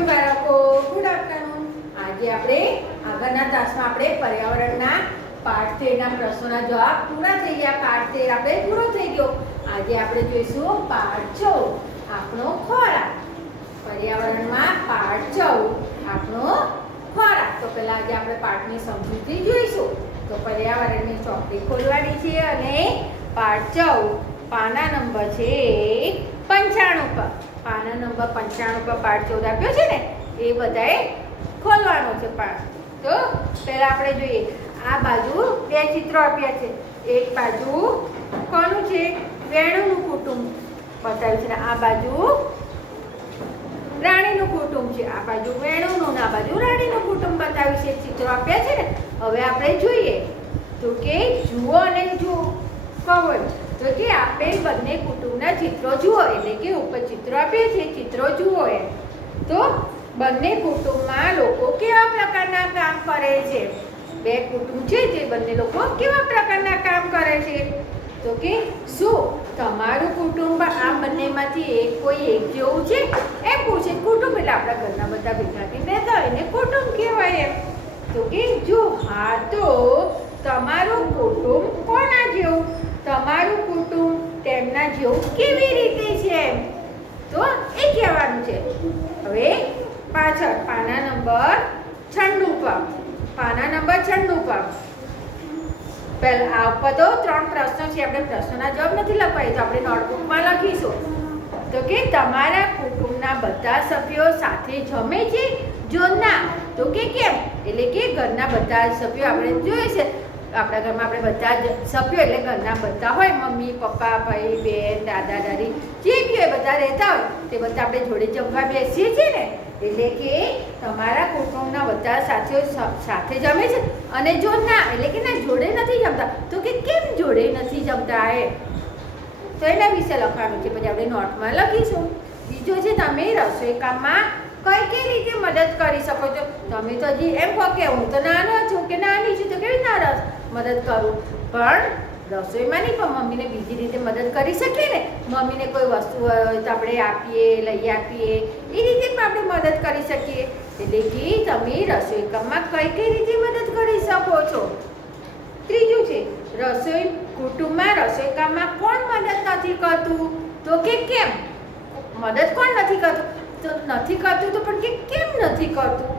Welcome બાળકો, good afternoon. આજે આપણે આગળના તાસમાં આપણે પર્યાવરણના પાઠ 13 ના પ્રશ્નોના જવાબ પૂરા થઈ ગયા. પાઠ 13 આપણે પૂરો થઈ ગયો. આજે આપણે જોઈશું પાઠ 14 આપણો ખોરાક. પર્યાવરણમાં પાઠ 14 આપણો ખોરાક. તો પહેલા આજે આપણે પાઠની સમજૂતી જોઈશું. તો પર્યાવરણની ચોપડી ખોલવાની છે અને પાઠ 14 પાના નંબર છે 95 પર. પાના નંબર 95 પર પાઠ 14 આપ્યો છે ને એ બધાએ ખોલવાનો છે પાઠ. તો પહેલા આપણે જોઈએ, આ બાજુ બે ચિત્રો આપ્યા છે. એક બાજુ કોનું છે? વેણુનું કુટુંબ બતાવ્યું છે ને આ બાજુ રાણીનું કુટુંબ છે. આ બાજુ વેણુનું ને આ બાજુ રાણીનું કુટુંબ બતાવ્યું છે. ચિત્રો આપ્યા છે ને હવે આપણે જોઈએ. તો કે જુઓ અને જુઓ કહો તો કે આપેલ બંને કુટુંબના ચિત્રો જુઓ, એટલે કે ઉપર ચિત્રો આપે છે, ચિત્રો જુઓ એમ. તો બંને કુટુંબમાં લોકો કેવા પ્રકારના કામ કરે છે? બે કુટુંબ છે જે બંને લોકો કેવા પ્રકારના કામ કરે છે? તો કે શું તમારું કુટુંબ આ બંનેમાંથી કોઈ એક જેવું છે? એમ પૂછે. કુટુંબ એટલે આપણા ઘરના બધા ભેગા થઈને રહેતા હોય એને કુટુંબ કહેવાય એમ. તો કે જો હા તો તમારું કુટુંબ કોના જેવું? તમારું કુટુંબ તેમના જેવું કેવી રીતે છે? તો એ કહેવાનું છે. હવે પાછળ પાના નંબર 96 પર. પાના નંબર 96 પર પહેલા આ ઉપર તો 3 પ્રશ્નો છે. આપણે પ્રશ્નોના જવાબ નથી લખવાય તો આપણે નોટબુકમાં લખીશું. તો કે તમારા કુટુંબના બધા સભ્યો સાથે જમે છે? જો ના તો કે કેમ? એટલે કે ઘરના બધા સભ્યો આપણે જોઈએ છે, આપણા ઘરમાં આપણે બધા જ સભ્યો એટલે ઘરના બધા હોય, મમ્મી પપ્પા ભાઈ બહેન દાદા દાદી જે બી હોય બધા રહેતા હોય તે બધા આપણે જોડે જમવા બેસીએ છીએ ને. એટલે કે તમારા કુટુંબના બધા સાથે જમે છે. અને જો ના એટલે કે ના જોડે નથી જમતા તો કે કેમ જોડે નથી જમતા એ તો એના વિશે લખવાનું છે. પછી આપણે નોટમાં લખીશું. બીજો છે તમે રસોઈ કામમાં કઈ રીતે મદદ કરી શકો છો? તમે તો હજી એમ કહો કે હું તો નાનો છું કે નાની છું તો કેવી રીતના મદદ કરું, પણ રસોઈમાં નહીં પણ મમ્મીને બીજી રીતે મદદ કરી શકીએ ને. મમ્મીને કોઈ વસ્તુ હોય તો આપણે આપીએ, લઈ આપીએ, એ રીતે પણ આપણે મદદ કરી શકીએ. એટલે કે તમે રસોઈ કામમાં કઈ રીતે મદદ કરી શકો છો? ત્રીજું છે કુટુંબમાં રસોઈ કામમાં કોણ મદદ નથી કરતું? તો કે કેમ? મદદ કોણ નથી કરતું? તો નથી કરતું તો પણ કે કેમ નથી કરતું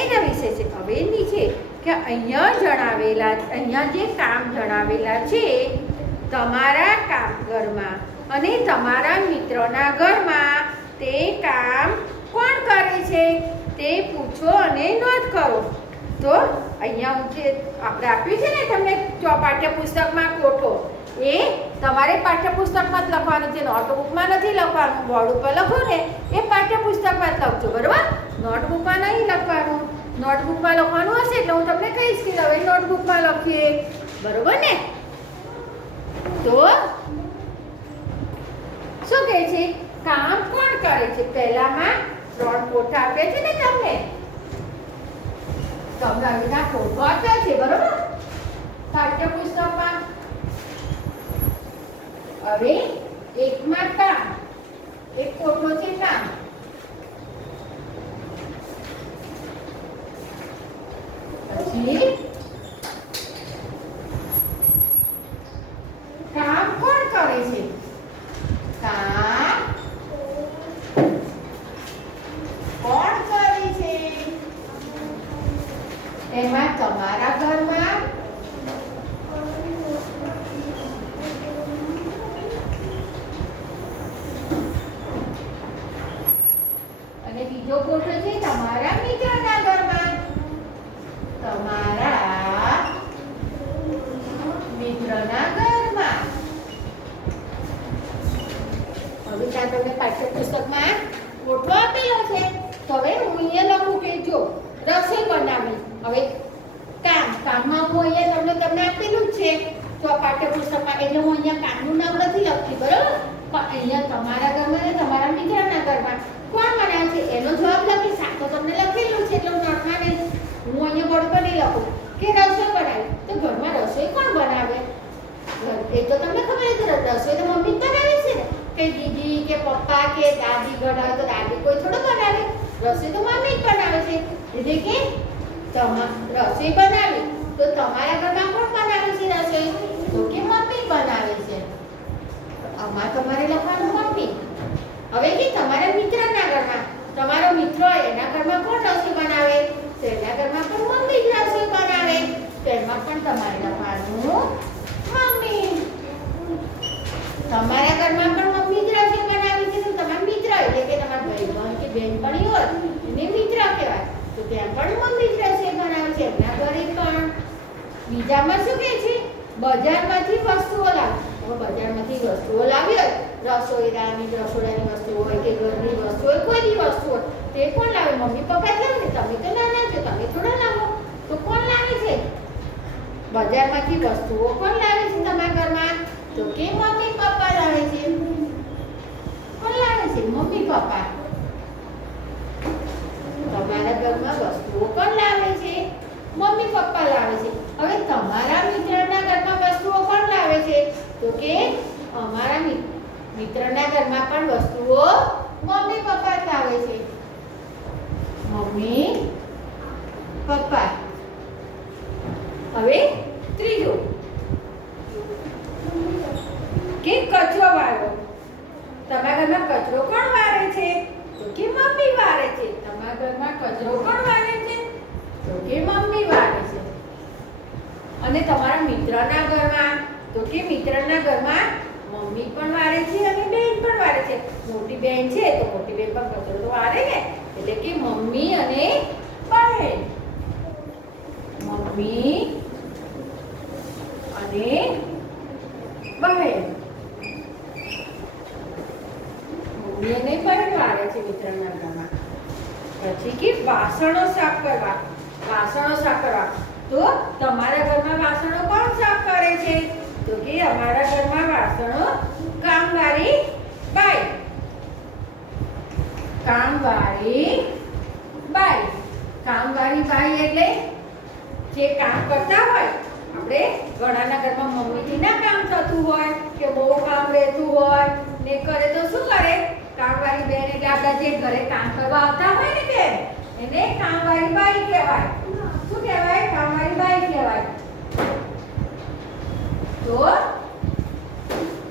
એના વિશે છે. હવે નીચે કે અહીંયા જે કામ જણાવેલા છે તમારા કામ ઘરમાં અને તમારા મિત્રોના ઘરમાં તે કામ કોણ કરે છે તે પૂછો અને નોંધ કરો. તો અહીંયા હું જે આપણે આપ્યું છે ને તમને પાઠ્યપુસ્તકમાં કોઠો એ તમારે પાઠ્યપુસ્તકમાં જ લખવાનું છે, નોટબુકમાં નથી લખવાનું. બોર્ડ ઉપર લખો ને એ પાઠ્યપુસ્તકમાં જ લખજો, બરાબર? નોટબુકમાં નહીં લખવાનું. નોટબુકમાં લખવાનું હશે એટલે હું તમને કહીશ કે હવે નોટબુકમાં લખીએ, બરોબર ને? તો શું કહે છે? કામ કોણ કરે છે? પહેલામાં 3 કોઠા આપ્યા છે ને તમને કોઠો આપ્યા છે, બરોબર? પાઠ્યપુસ્તકમાં. હવે એકમાં કામ, એક કોઠો છે કામ. પછી કામ કોણ કરે છે? કામ કોણ કરે છે? એમાં તમારા ઘરમાં અને બીજો કોઠો છે તમારા મિત્રના ઘરમાં. તમારા મિત્રના ઘરમાં. હવે ત્યાં તમને પાઠ્યપુસ્તકમાં કોઠો આપેલો છે. તો હવે હું અહીંયા લખું કે જો રસોઈ બનાવી. હવે કામમાં હું અહીંયા તમને આપેલું જ છે તો પાઠ્યપુસ્તકમાં, એટલે હું અહીંયા કામનું નામ નથી લખતી, બરાબર? પણ અહીંયા તમારા ઘરમાં અને તમારા મિત્રના ઘરમાં કોણ બનાવે છે એનો જવાબ લખીશ. આ તો તમને લખેલું છે એટલે હું નોટમાં નહીં, હું અહીંયા બોર્ડ પર નહીં લખું કે રસોઈ બનાવી. તો ઘરમાં રસોઈ કોણ બનાવે? એ તો તમને ખબર છે રસોઈ તો મમ્મી જ બનાવે છે ને. કે દીદી કે પપ્પા કે દાદી બનાવે તો દાદી કોઈ થોડો બનાવે. રસોઈ તો મમ્મી જ બનાવે છે. એટલે કે રસોઈ બનાવી તો તમારા ઘરમાં કોણ બનાવે છે રસોઈ? તો કે મમ્મી બનાવે છે. આમાં તમારે લખવાનું મમ્મી. હવે કે તમારા મિત્રના ઘરમાં, તમારો મિત્ર એના ઘરમાં કોણ રસોઈ બનાવે? તો એના ઘરમાં પણ મમ્મી જ રસોઈ બનાવે. તો એમાં પણ તમારે લખવાનું મમ્મી. તમારા ઘરમાં પણ મમ્મી જ રસોઈ બનાવે છે તો તમારા મિત્ર એટલે કે તમારા ભાઈ બહેન કે બહેનપણી હોય એને મિત્ર કહેવાય. તો ત્યાં પણ મમ્મી જ રસોઈ બનાવે છે એમના ઘરે પણ. બીજામાં શું કહે છે? બજારમાંથી વસ્તુઓ લાવે. બજારમાંથી વસ્તુઓ લાવી હોય, રસોડાની વસ્તુઓ હોય કે ઘરની વસ્તુ હોય, કોઈ બી વસ્તુ હોય તે કોણ લાવે? મમ્મી પપ્પા જ લાવે ને. તમે તો નાના છો, તમે થોડા લાવો. તો કોણ લાવે છે? બજારમાંથી વસ્તુઓ કોણ લાવે છે તમારા ઘરમાં? તો કે મમ્મી પપ્પા લાવે છે. કોણ લાવે છે? Mummy papa. તમારા ઘરમાં વસ્તુઓ કોણ લાવે છે? મમ્મી પપ્પા લાવે છે. હવે તમારા મિત્રના ઘરમાં વસ્તુઓ કોણ લાવે છે? તો કે અમારા મિત્રના ઘરમાં પણ વસ્તુઓ મમ્મી પપ્પા જ લાવે છે. Mummy papa. હવે ત્રીજું કે કચરો વાળો. તમારા ઘરમાં કચરો કોણ વાળે છે? તો કે મમ્મી વાળે છે. તમારા ઘરમાં કચરો કોણ વાળે છે? તો કે મમ્મી વાળે છે. અને તમારા મિત્રના ઘરમાં, તો કે મિત્રના ઘરમાં મમ્મી પણ વાળે છે અને બેન પણ વાળે છે. મોટી બેન છે તો મોટી બેન પણ કચરો તો વાળે ને. એટલે કે મમ્મી અને બહેન. મમ્મી અને બહેન. મમ્મી અને બહેન વાળે છે મિત્રના ઘરમાં. પછી કે વાસણો સાફ કરવા. વાસણો સાફ કરવા. તો તમારા ઘરમાં વાસણો કોણ સાફ કરે છે? તો કે અમારા ઘરમાં વાસણો કામવાળી બાઈ. કામવાળી બાઈ. કામવાળી બાઈ એટલે જે કામ કરતા હોય. આપણે ઘણાના ઘરમાં મમ્મીથી ના કામ થતું હોય કે બહુ કામ રહેતું હોય ને કરે તો શું કરે? કામવાળી બેન એટલે આપણા જે ઘરે કામ કરવા આવતા હોય ને બેન, એને કામવાળી બાઈ કહેવાય. શું કહેવાય? કામવાળી બાઈ કહેવાય. તો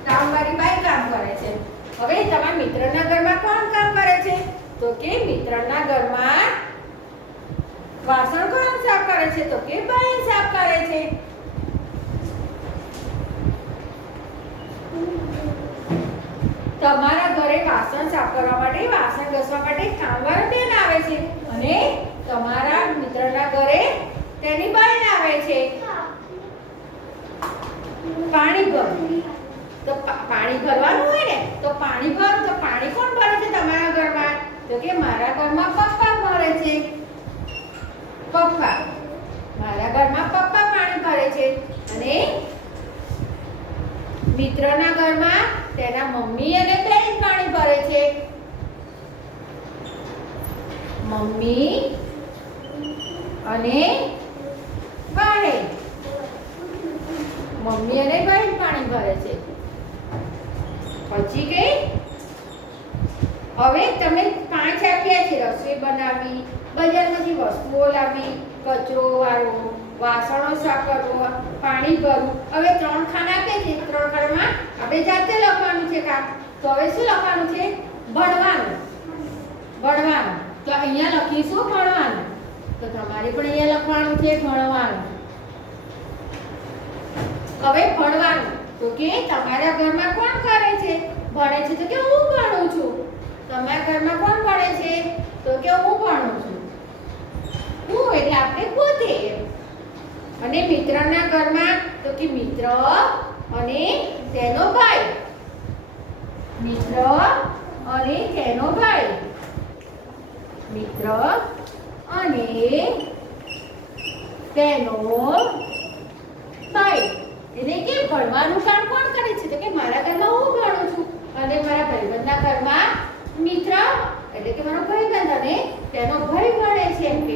કામવાળી બાઈ કામ કરે છે. હવે તમારા મિત્રના ઘરમાં કોણ કામ કરે છે? તો કે મિત્રના ઘરમાં વાસણ કોણ સાફ કરે છે? તો કે બહેન સાફ કરે છે. તમારા ઘરે વાસણ સાફ કરવા માટે, વાસણ ઘસવા માટે કામવાળી બેન આવે છે અને તમારા મિત્રના ઘરે તેની બહેન આવે છે. પાણી ભરવું. તો પાણી ભરવાનું હોય ને તો પાણી ભરો. તો પાણી કોણ ભરે છે તમારા ઘરમાં? તો કે મારા ઘરમાં પપ્પા ભરે છે. પપ્પા. મારા ઘરમાં પપ્પા પાણી ભરે છે. અને મિત્રના ઘરમાં તેના મમ્મી અને બેન પાણી ભરે છે. મમ્મી અને બહેન. મમ્મી અને બહેન પાણી ભરે છે. પછી કે હવે તમે 5 આપ્યા છે. રસોઈ બનાવી, બજારમાંથી વસ્તુઓ લાવી, કચરો વાળવો, વાસણો સાફ કરવો, પાણી ભરવું. હવે 3 ખાના આપે છે. 3 ખાનામાં આપણે જાતે લખવાનું છે કામ. તો હવે શું લખવાનું છે? ભણવાનું. ભણવાનું. તો અહીંયા લખીશું ભણવાનું. તો તમારે પણ અહીંયા લખવાનું છે ભણવાનું. હવે ભણવાનું. તો કે તમારા ઘરમાં કોણ કરે છે? ભણે છે. તો કે હું ભણું છું. તમારા ઘરમાં કોણ ભણે છે? તો કે હું ભણું છું. હું એટલે આપણે પોતે. અને મિત્રના ઘરમાં તો કે મિત્ર અને તેનો ભાઈ. મિત્ર અને તેનો ભાઈ. મિત્ર અને તેનો ભાઈ. એટલે કે ભણવાનું કામ કોણ કરે છે? તો કે મારા ઘરમાં હું ભણું છું અને મારા ભાઈબંધના ઘરમાં મિત્ર એટલે કે મારો ભાઈબંધ અને તેનો ભાઈ ભણે છે. એમ કે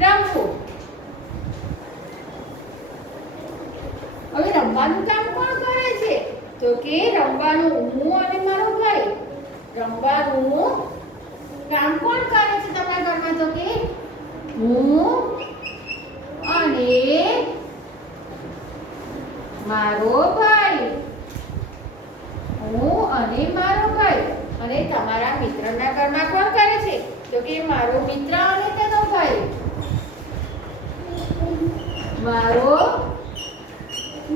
રમવું. હવે રમવાનું કામ કોણ કરે છે? તો કે રમવાનું હું અને મારો ભાઈ. રમવાનું કામ કોણ કરે છે તમારા ઘરમાં? તો કે હું અને મારો ભાઈ. હું અને મારો ભાઈ. અને તમારા મિત્રના ઘરમાં કોણ કરે છે? તો કે મારો મિત્ર અને તેનો ભાઈ. મારો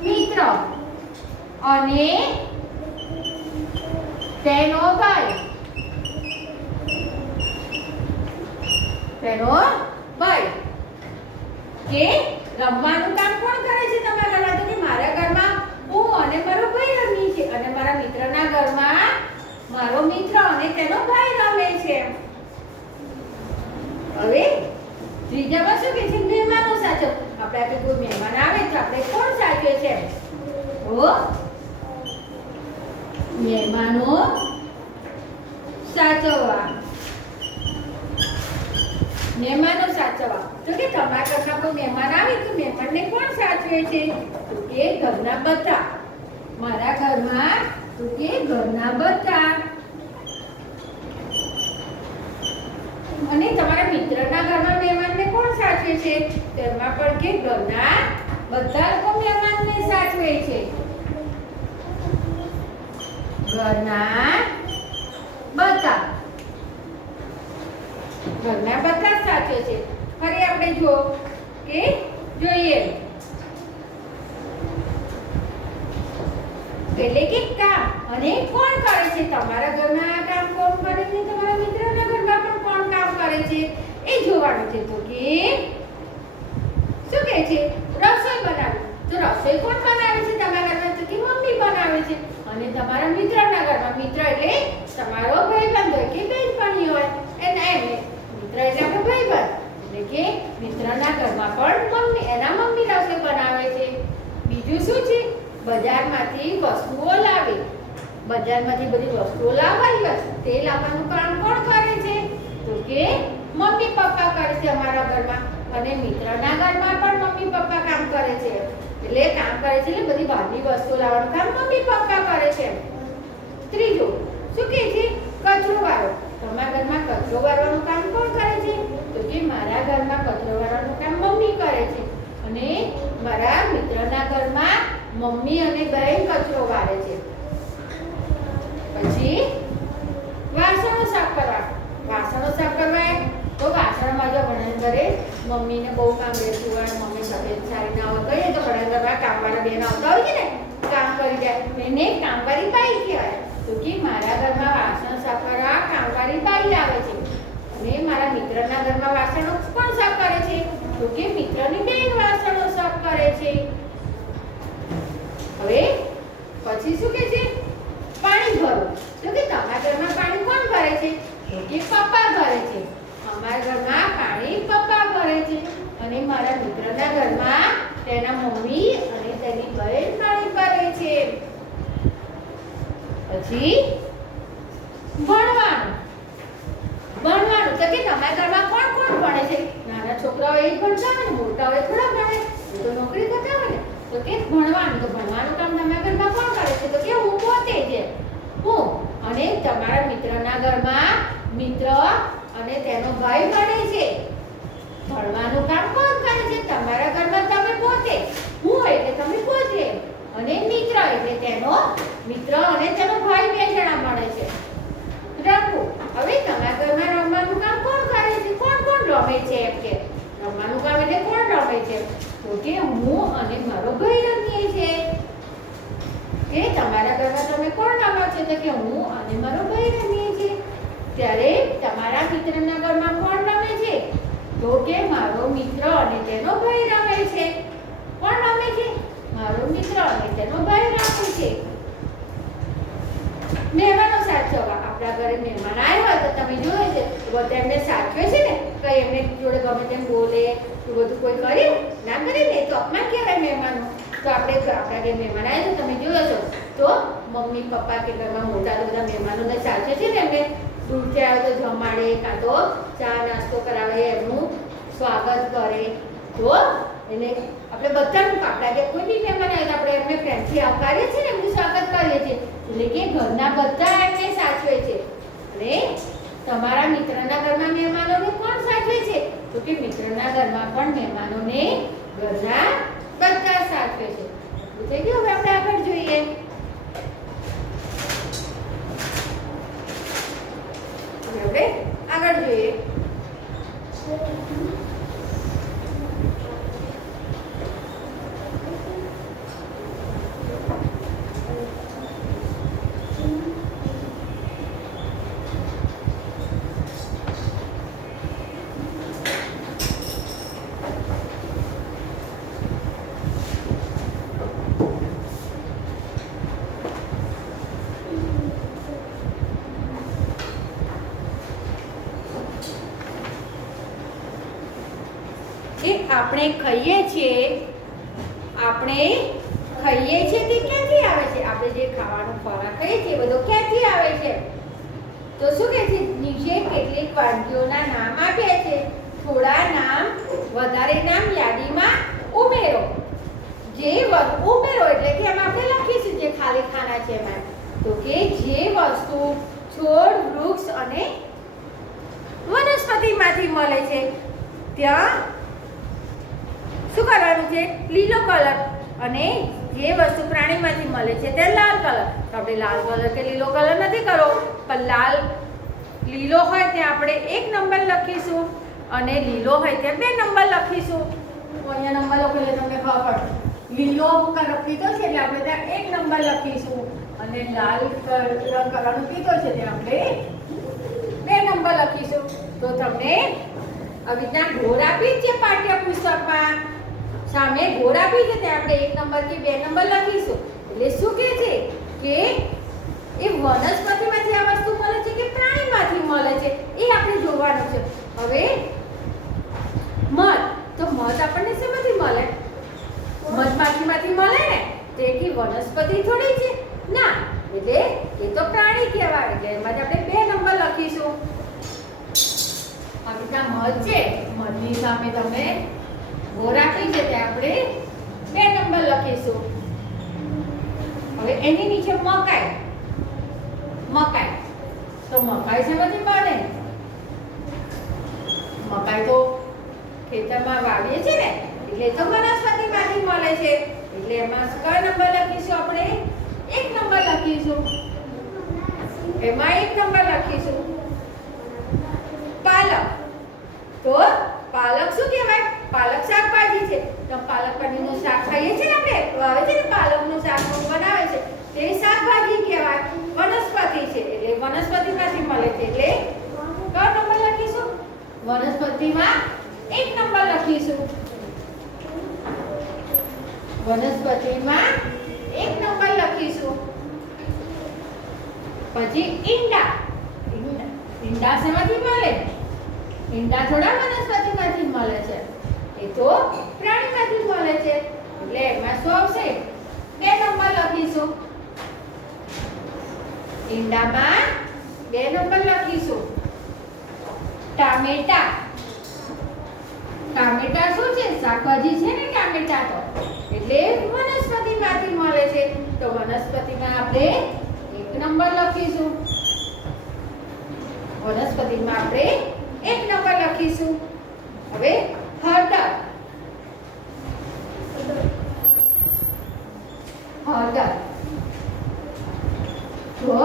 મિત્ર અને તેનો ભાઈ. તેનો ભાઈ. કે રમવાનું કામ કોણ કરે છે તમારા ઘરમાં? તો કે મારા ઘરમાં હું અને મારો ભાઈ રમીએ છીએ અને મારા મિત્રના ઘરમાં મારો મિત્ર અને તેનો ભાઈ રમે છે. હવે ત્રીજામાં શું કે છે? મહેમાનો સાચવ. આપણે કે કોઈ મહેમાન આવે તો આપણે કોણ સાચવે છે? તો મહેમાનો સાચવવા. મહેમાનો સાચવવા. તો કે તમારા ઘરમાં કોઈ મહેમાન આવે તો મહેમાનને કોણ સાચવે છે? તો કે ઘરના બધા. મારા ઘરમાં તો કે ઘરના બધા. અને તમારા મિત્રના ઘરમાં મહેમાનને કોણ સાચવે છે? તેમાં પણ કે ઘરના બધા લોકો મહેમાનને સાચવે છે. ઘરના બધા. ઘરના બધા સાચવે છે. ફરી આપણે જોઈએ એટલે કે કામ. અને કોણ કરે છે? તમારા ઘરમાં આ કામ કોણ કરે છે? તમારા મિત્રના ઘરમાં પણ કોણ કામ કરે છે એ જોવાનું છે. તો કે શું કહે છે? રસોઈ બનાવી. તો રસોઈ કોણ બનાવે છે તમારા ઘરમાં? તો કે મમ્મી બનાવે છે. અને તમારા મિત્રના ઘરમાં, મિત્ર એટલે તમારો ભાઈબંધ હોય કે બહેનપણી હોય, એના મિત્ર એટલે આપણો ભાઈબંધ. એટલે કે મિત્રના ઘરમાં પણ એના મમ્મી રસોઈ બનાવે છે. બીજું શું છે? બજારમાંથી વસ્તુઓ લાવે. બજારમાંથી બધી વસ્તુઓ લાવવાની હોય તે લાવવાનું કામ કોણ કરે છે? તો કે મમ્મી પપ્પા કરે છે અમારા ઘરમાં. અને મિત્રના ઘરમાં પણ મમ્મી પપ્પા કામ કરે છે. એટલે કામ કરે છે એટલે બધી બહારની વસ્તુઓ લાવવાનું કામ મમ્મી પપ્પા કરે છે. ત્રીજું શું કહે છે? કચરો વાળો. તમારા ઘરમાં કચરો વાળવાનું કામ કોણ કરે છે? તો કે મારા ઘરમાં કચરો વાળવાનું કામ મમ્મી કરે છે. અને મારા મિત્રના ઘરમાં મમ્મી અને બહેન કચરો વાળે છે. પછી વાસણો સાફ કરવા. વાસણો સાફ કરવા તો વાસણમાં જો ઘણા ઘરે મમ્મીને બહુ કામ રહેતું હોય, મમ્મી તબિયત સારી ના હોય, કહીએ તો ઘણા ઘરમાં કામવાળા બેન આવતા હોય છે ને, કામ કરી જાય, એને કામવાળી બાઈ કહેવાય. તો કે મારા ઘરમાં વાસણ સાફ કરવા કામવાળી બાઈ આવે છે. અને મારા મિત્રના ઘરમાં વાસણો કોણ સાફ કરે છે? તો કે મિત્રની બેન વાસણો સાફ કરે છે. હવે પછી શું કહે છે? પાણી ભરો. તો કે તમારા ઘરમાં પાણી કોણ ભરે છે? તો કે પપ્પા ભરે છે. અમારા ઘરમાં પાણી પપ્પા ભરે છે. અને મારા મિત્રના ઘરમાં તેના મમ્મી અને તેની બહેન પાણી ભરે છે. પછી ભણવાનું. ભણવાનું તો કે તમારા ઘરમાં કોણ કોણ ભણે છે? નાના છોકરાઓ એ જ ભણતા હોય ને, મોટા હોય થોડા ભણે, તો નોકરી કરતા હોય ને. તો કે ભણવાનું. તો ભણવાનું કામ તમારા ઘરમાં કોણ કરે છે? તો કે હું પોતે જ. હું અને તમારા મિત્રના ઘરમાં મિત્ર અને તેનો ભાઈ ભણે છે. ભણવાનું કામ કોણ કરે છે? તમારા ઘરમાં તમે પોતે. હું એટલે તમે પોતે. અને મિત્ર એટલે તેનો મિત્ર અને તેનો ભાઈ બે જણા ભણે છે. રમવું. હવે તમારા ઘરમાં રમવાનું કામ કોણ કરે છે? કોણ કોણ રમે છે? એમ કે રમવાનું કામ એટલે કોણ રમે છે? તો કે હું અને મારો ભાઈ રમીએ છીએ. કે તમારા ઘરમાં તમે કોણ રમો છો? તો કે હું અને મારો ભાઈ રમીએ છીએ. ત્યારે તમારા મિત્રના ઘરમાં કોણ રમે છે? તો કે મારો મિત્ર અને તેનો ભાઈ રમે છે. કોણ રમે છે? મારો મિત્ર અને તેનો ભાઈ રમે છે. મહેમાનો સાચવવા. આપણા ઘરે મહેમાન આવ્યા હોય તો તમે જોયું છે બધા એમને સાચવે છે ને, કઈ એમને જોડે ગમે તેમ બોલે તો બધું કોઈ કર્યું ના કરે ને તો અપમાન કહેવાય મહેમાનો. તો આપણે આપણા ઘરે મહેમાન આવ્યા તો તમે જોયો છો તો મમ્મી પપ્પા કે ઘરમાં મોટા તો બધા મહેમાનોને સાચવે છે ને, એમને દૂરથી આવે તો જમાડે, કાં તો ચા નાસ્તો કરાવે, એમનું સ્વાગત કરે. તો એને આપણે બધાનું આપણા કે કોઈ બી મહેમાન આવે તો આપણે એમને પ્રેમથી આવકારીએ છીએ ને, એમનું સ્વાગત કરીએ છીએ. એટલે કે ઘરના બધા એમને સાચવે છે. અને તમારા મિત્રના ઘરમાં મહેમાનોને કોણ સાચવે છે? તો કે મિત્રના ઘરમાં પણ મહેમાનોને ઘરના બધા સાચવે છે. થઈ ગયું. હવે આપણે આગળ જોઈએ. હવે આગળ જોઈએ. આપણે ખાઈએ છીએ તે ક્યાંથી આવે છે? આપણે જે ખાવાનો ખોરાક ખાઈએ છીએ બધો ક્યાંથી આવે છે? તો શું કહે છે? નીચે કેટલીક વાનગીઓના નામ આપ્યા છે. થોડા નામ વધારે નામ યાદીમાં ઉમેરો. ઉમેરો એટલે કે એમાં આપણે લખીશું જે ખાલી ખાના છે એમાં. તો કે જે વસ્તુ છોડ, વૃક્ષ અને વનસ્પતિમાંથી મળે છે ત્યાં શું કરવાનું છે? લીલો કલર. અને જે વસ્તુ પ્રાણીમાંથી મળે છે તે લાલ કલર. તો આપણે લાલ કલર કે લીલો કલર નથી કરવો, પણ લીલો હોય ત્યાં આપણે 1 નંબર લખીશું અને લીલો હોય ત્યાં 2 નંબર લખીશું. તો અહીંયા નંબર લખો એટલે તમને ખબર પડે. લીલો કલર કીધો છે એટલે આપણે ત્યાં 1 નંબર લખીશું અને લાલ કલરનો કીધો છે ત્યાં આપણે 2 નંબર લખીશું. તો તમને આવી રીતના ઘોર આપી છે પાઠ્યપુસ્તકમાં. સામે ઘોર આપી છે ત્યાં આપણે 1 નંબર કે 2 નંબર લખીશું. એટલે શું કહે છે કે એ વનસ્પતિમાંથી આ વસ્તુ મળે છે કે પ્રાણીમાંથી મળે છે એ આપણે જોવાનું છે. હવે મધ, તો મધ આપણને શેમાંથી મળે? મધમાખીમાંથી મળે ને. તો એ કે વનસ્પતિ થોડી છે ના, એટલે એ તો પ્રાણી કહેવાય. એટલે એમાંથી આપણે 2 નંબર લખીશું. આવી રીતના મધ છે, મધની સામે તમે ઘોર આપી છે ત્યાં આપણે 2 નંબર લખીશું. હવે એની નીચે મકાઈ. તો મકાઈ શેમાંથી મળે? મકાઈ તો ખેતરમાં વાવીએ છીએ ને એટલે તો વનસ્પતિમાંથી મળે છે. એટલે એમાં કયો નંબર લખીશું આપણે? 1 નંબર લખીશું. એમાં 1 નંબર લખીશું. પાલક, તો પાલક શું કહેવાય? પાલક શાકભાજી છે. તો પાલક પનીરનું શાક ખાઈએ છીએ ને આપણે, વાવે છે ને પાલકનું શાક બનાવે છે તે શાકભાજી કહેવાય. વનસ્પતિ છે એટલે વનસ્પતિમાંથી મળે છે. એટલે કયો નંબર લખીશું? વનસ્પતિમાં 1 નંબર લખીશું. વનસ્પતિમાં 1 નંબર લખીશું. પછી ઈંડા. ઈંડા શેમાંથી મળે? ઈંડા થોડા વનસ્પતિમાંથી મળે છે, એ તો પ્રાણીમાંથી મળે છે. એટલે એમાં શું આવશે? 2 નંબર લખીશું. ઈંડામાં 2 નંબર લખીશું. ટામેટા. ટામેટા શું છે? શાકભાજી છે ને ટામેટા તો, એટલે વનસ્પતિમાંથી મળે છે. તો વનસ્પતિમાં આપણે 1 નંબર લખીશું. વનસ્પતિમાં આપણે 1 નંબર લખીશું. હવે હળદર. તો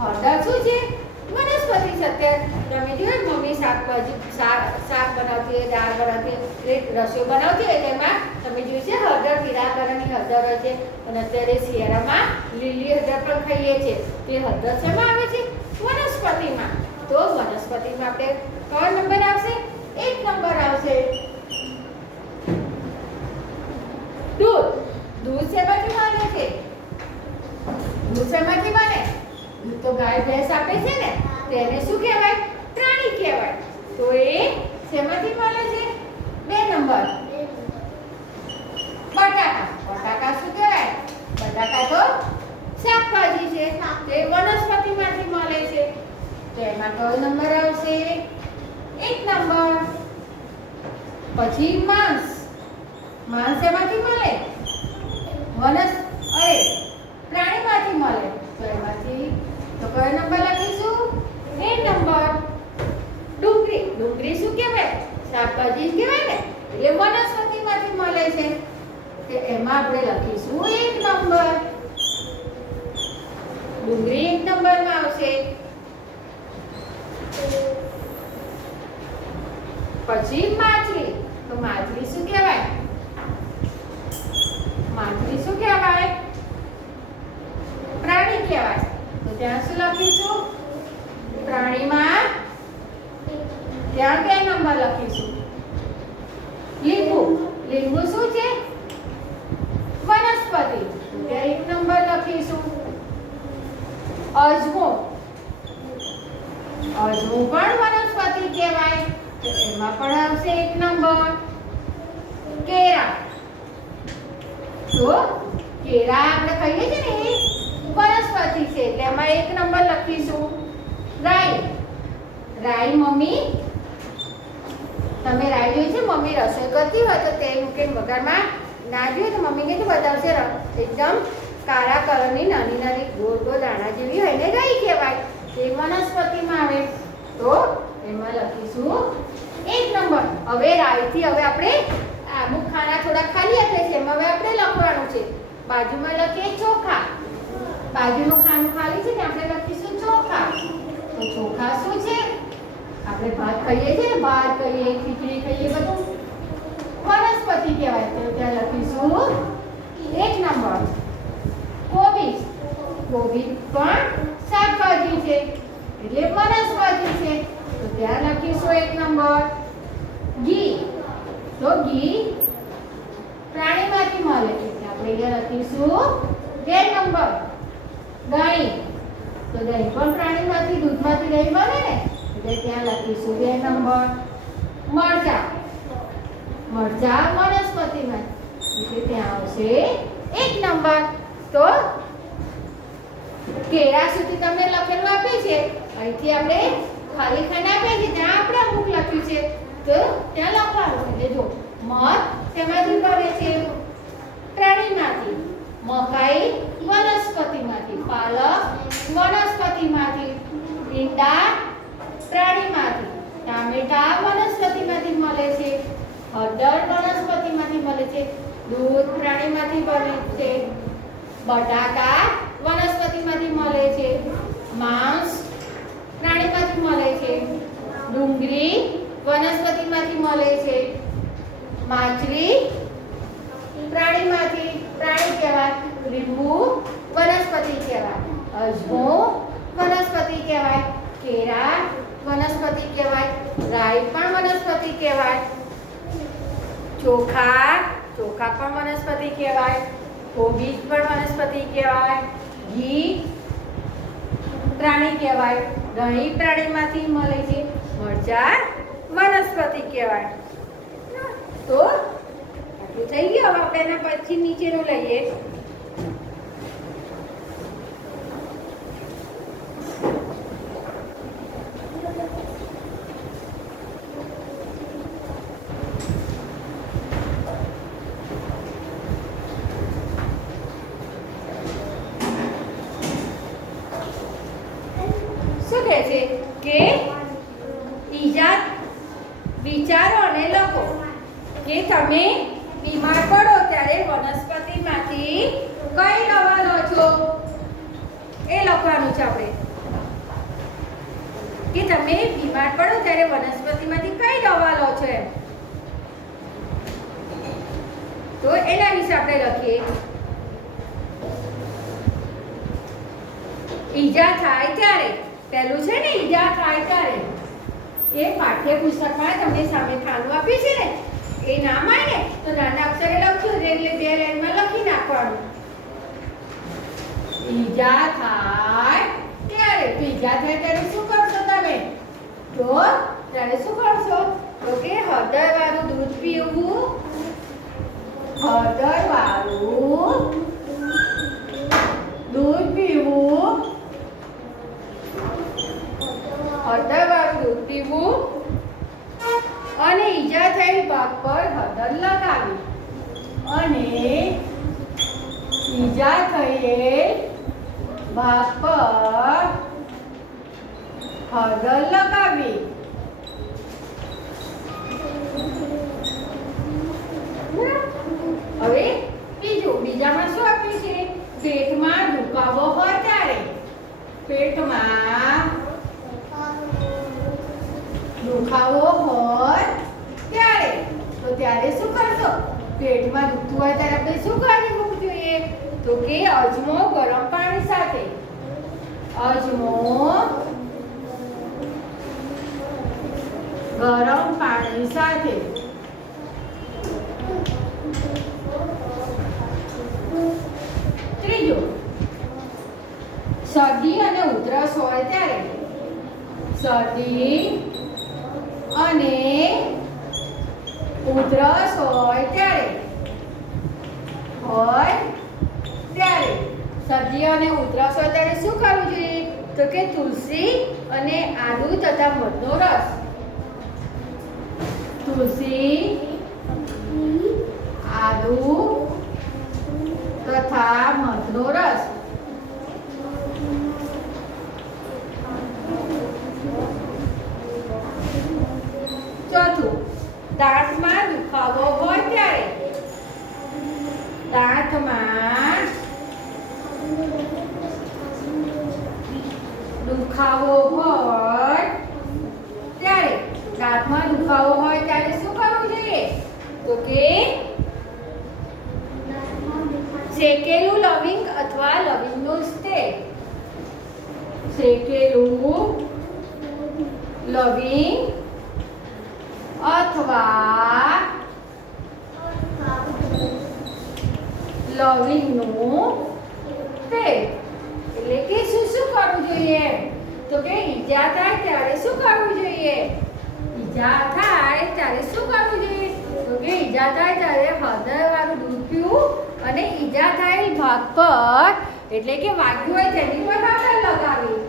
હળદર શું છે? વનસ્પતિ છે. અત્યારે તમે જોયું મમ્મી શાક બનાવતી હોય, દાળ બનાવતી હોય, રસોઈ બનાવતી હોય તેમાં તમે જોયું છે હળદર પીળા કલરની હળદર હોય છે. અને અત્યારે શિયાળામાં લીલી હળદર પણ ખાઈએ છીએ. તે હળદર શેમાં આવે છે? વનસ્પતિમાં. તો વનસ્પતિમાં આપણે કયો નંબર આવશે? 1 નંબર આવશે. દૂધ. દૂધ શેમાંથી મળે છે? દૂધ શેમાંથી મળે? દૂધ તો ગાય ભેંસ આપે છે ને, તેને શું કહેવાય? પ્રાણી કહેવાય. તો એ શેમાંથી મળે છે? 2 નંબર. બટાકા શું કહેવાય? બટાકા તો શાકભાજી છે, તે વનસ્પતિમાંથી મળે છે. તો એમાં કયો નંબર આવશે? 1 નંબર. પછી માંસ. માંસ શેમાંથી મળે? પ્રાણીમાંથી મળે. તો એમાંથી તો કયો નંબર લખીશું? એ નંબર ડુંગળી. ડુંગળી શું કહેવાય? શાકભાજી કહેવાય ને, એટલે વનસ્પતિમાંથી મળે છે. તો એમાં આપણે લખીશું 1 નંબર. ડુંગળી 1 નંબરમાં આવશે. પછી માછલી. તો માછલી શું કહેવાય? માછલી શું કહેવાય? પ્રાણી કહેવાય. તો ત્યાં શું લખીશું? પ્રાણીમાં ત્યાં 2 નંબર લખીશું. લીંબુ. લીંબુ શું છે? વનસ્પતિ. ત્યાં 1 નંબર લખીશું. અજમો. અજમો પણ વનસ્પતિ કહેવાય. તો એમાં પણ આવશે 1 નંબર. કેળા. તો કેળા આપણે કહીએ છીએ ને, એ વનસ્પતિ છે, એટલે એમાં 1 નંબર લખીશું. રાઈ. રાઈ મમ્મી, તમે રાઈ જોઈ છે? મમ્મી રસોઈ કરતી હોય તો તેલ મૂકીને વઘારમાં ના જોઈએ તો મમ્મી કે બતાવશે, એકદમ કાળા કલરની નાની નાની ગોળ ગોળ દાણા જેવી હોય ને રાઈ કહેવાય. તે વનસ્પતિમાં આવે. તો એમાં લખીશું 1 નંબર. હવે રાઈથી હવે આપણે અમુક ખાના થોડા ખાલી આપે છે, એમાં હવે આપણે લખવાનું છે. બાજુમાં લખીએ ચોખા. બાજુનું ખાનું ખાલી છે ને, આપણે લખીશું ચોખા. તો ચોખા શું છે? આપણે ભાત ખાઈએ છીએ ને, ભાત કહીએ, ખીચડી ખાઈએ, બધું વનસ્પતિ કહેવાય. તો ત્યાં લખીશું 1 નંબર. કોબીજ. કોબીજ પણ શાકભાજી છે, એટલે વનસ્પતિ છે. તો ત્યાં લખીશું 1 નંબર. ઘી. તો ઘી પ્રાણીમાંથી મળે છે, એટલે આપણે અહીંયા લખીશું 2 નંબર. દહીં. તો દહીં પણ પ્રાણીમાંથી, દૂધમાંથી દહીં બને ને, એટલે ત્યાં લખીશું 2 નંબર. મરચાં. મરચાં વનસ્પતિમાં, એટલે ત્યાં આવશે 1 નંબર. તો કેળા સુધી તમને લખેલું આપ્યું છે. અહીંથી આપણે ખાલી ખાને આપે છે, ત્યાં આપણે અમુક લખ્યું છે, તો ત્યાં લખવાનું. એટલે જો મધ શેમાંથી બને છે? પ્રાણીમાંથી. મકાઈ વનસ્પતિમાંથી. પાલક વનસ્પતિમાંથી. ઈંડા પ્રાણીમાંથી. ટામેટા વનસ્પતિમાંથી મળે છે. હળદર વનસ્પતિમાંથી મળે છે. દૂધ પ્રાણીમાંથી બને છે. બટાકા વનસ્પતિમાંથી મળે છે. માંસ પ્રાણીમાંથી મળે છે. ડુંગળી વનસ્પતિમાંથી મળે છે. માછલી પ્રાણીમાંથી, પ્રાણી કહેવાય. લીંબુ વનસ્પતિ કહેવાય. અજમો વનસ્પતિ કહેવાય. કેળા વનસ્પતિ કહેવાય. રાઈ પણ વનસ્પતિ કહેવાય. ચોખા પણ વનસ્પતિ કહેવાય. કોબીજ પણ વનસ્પતિ કહેવાય. ઘી પ્રાણી કહેવાય. દહીં પ્રાણીમાંથી મળે છે. મરચાં વનસ્પતિ કહેવાય. તો આટલું થઈ ગયું. હવે આપણે એના પછી નીચેનું લઈએ. શું કહે છે કે ઈજાદ વિચારો અને લખો કે તમે બીમાર પડો ત્યારે વનસ્પતિમાંથી કઈ દવા લો છો, એ લખવાનું છે આપણે. કે તમે બીમાર પડો ત્યારે વનસ્પતિમાંથી કઈ દવા લો છો એમ. તો એના વિશે આપણે લખીએ. ઈજા થાય ત્યારે, પહેલું છે ને ઈજા થાય ત્યારે, એ પાઠ્યપુસ્તકમાં તમને સામે ખાનું આપ્યું છે ને, એ નામ આવે ને તો નાના અક્ષરે લખજો, એટલે 2 લાઈનમાં લખી નાખવાનું. ઈજા થાય ત્યારે. તો ઈજા થાય ત્યારે શું કરશો તમે? તો ત્યારે શું કરશો? તો કે હળદરવાળું દૂધ પીવું. હળદરવાળું દૂધ પીવું. હળદરવાળું દૂધ પીવું અને ઈજા થયેલ ભાગ પર હળદર લગાવી અને ઈજા થયેલ ભાગ પર હળદર લગાવવી. હવે બીજામાં શું આપ્યું છે? પેટમાં દુખાવો હોય ત્યારે. પેટમાં દુખાવો હોય ત્યારે તો ત્યારે શું કરશો? પેટમાં દુખતું હોય ત્યારે આપણે શું કરવું જોઈએ? તો કે અજમો ગરમ પાણી સાથે. અજમો ગરમ પાણી સાથે. ત્રીજું, શરદી અને ઉધરસ હોય ત્યારે. શરદી અને ઉધરસ હોય ત્યારે. શરદી અને ઉધરસ હોય ત્યારે શું કરવું જોઈએ? તો કે તુલસી અને આદુ તથા મધનો રસ. તુલસી, આદુ તથા મધનો રસ. ચોથું, દાંતમાં દુખાવો હોય ત્યારે. દાંતમાં દુખાવો હોય ત્યારે. દાંતમાં દુખાવો હોય ત્યારે શું કરવું જોઈએ? તો કે શેકેલું લવિંગ અથવા લવિંગનું તેલ. શેકેલું લવિંગ અથવા લવિંગનું તેલ. એટલે કે શું કરવું જોઈએ? તો કે ઈજા થાય ત્યારે શું કરવું જોઈએ? ઈજા થાય ત્યારે શું કરવું જોઈએ? તો કે ઈજા થાય ત્યારે હળદરવાળું દૂધ પીવું અને ઈજા થયેલ ભાગ પર એટલે કે વાગ્યું હોય તેની પર હળદર લગાવી.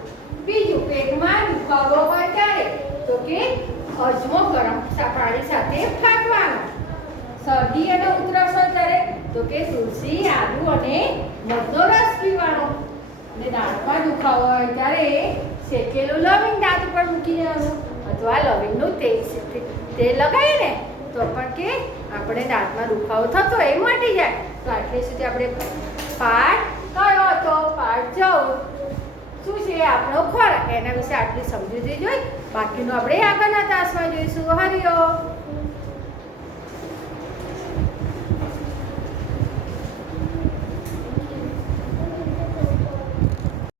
બીજું, પેટમાં દુખાવો હોય ત્યારે તો કે અજમો ગરમ પાણી સાથે ફાટવાનો. શરદી અને ઉધરસ હોય ત્યારે તો કે તુલસી, આદુ અને મધનો રસ પીવાનો. અને દાંતમાં દુખાવો હોય ત્યારે શેકેલું લવિંગ દાંત ઉપર મૂકી દેવાનું અથવા લવિંગનું તેલ લગાવીએ ને તો પણ કે આપણે દાંતમાં દુખાવો થતો એ મટી જાય. તો આટલે સુધી આપણે પાઠ કયો હતો? પાઠ 14 શું છે? આપણો ખોરાક. એના વિશે આટલી સમજૂતી જોઈ. બાકીનું આપણે આગળના તાસમાં જોઈશું. હરિઓમ.